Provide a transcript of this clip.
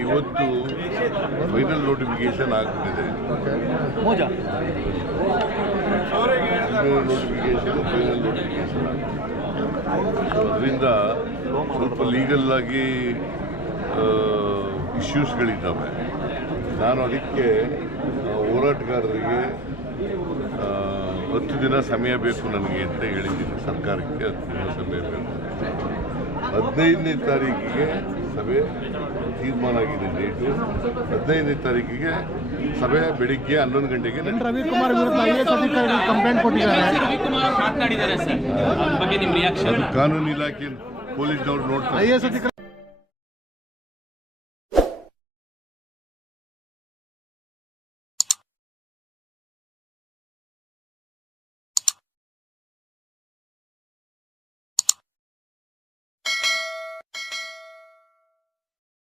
ಇವತ್ತು final notification ಆಗ್ತಿದೆ final notification final notification ಅದರಿಂದ ಸ್ವಲ್ಪ ಲೀಗಲ್ ಆಗಿ ಇಶ್ಯೂಸ್ಗಳಿದ್ದಾವೆ ನಾನು ಅದಕ್ಕೆ ಆ, ಹೋರಾಟಗಾರರಿಗೆ ಹತ್ತು ದಿನ ಸಮಯ ಬೇಕು ನನಗೆ ಅಂತ ಹೇಳಿದ್ದೀನಿ ಸರ್ಕಾರಕ್ಕೆ ಹತ್ತು ದಿನ ಸಮಯ ಬೇಕು. ಹದಿನೈದನೇ ತಾರೀಕಿಗೆ ಸಭೆ ತೀರ್ಮಾನ ಆಗಿದೆ ಡೇಟು. ಹದಿನೈದನೇ ತಾರೀಕಿಗೆ ಸಭೆ ಬೆಳಿಗ್ಗೆ ಹನ್ನೊಂದು ಗಂಟೆಗೆ ನಡೆಯುತ್ತೆ. ರವಿಕುಮಾರ್ ವಿರುದ್ಧ ಐ ಅಧಿಕಾರಿಗಳು ಕಂಪ್ಲೇಂಟ್ ಕೊಟ್ಟಿದ್ದಾರೆ. ರವಿಕುಮಾರ್ ಸರ್. ಬಗ್ಗೆ ನಿಮ್ಮ ರಿಯಾಕ್ಷನ್ ಕಾನೂನು ಇಲಾಖೆ ಪೊಲೀಸ್ನವ್ರು ನೋಡ್ತಾರೆ.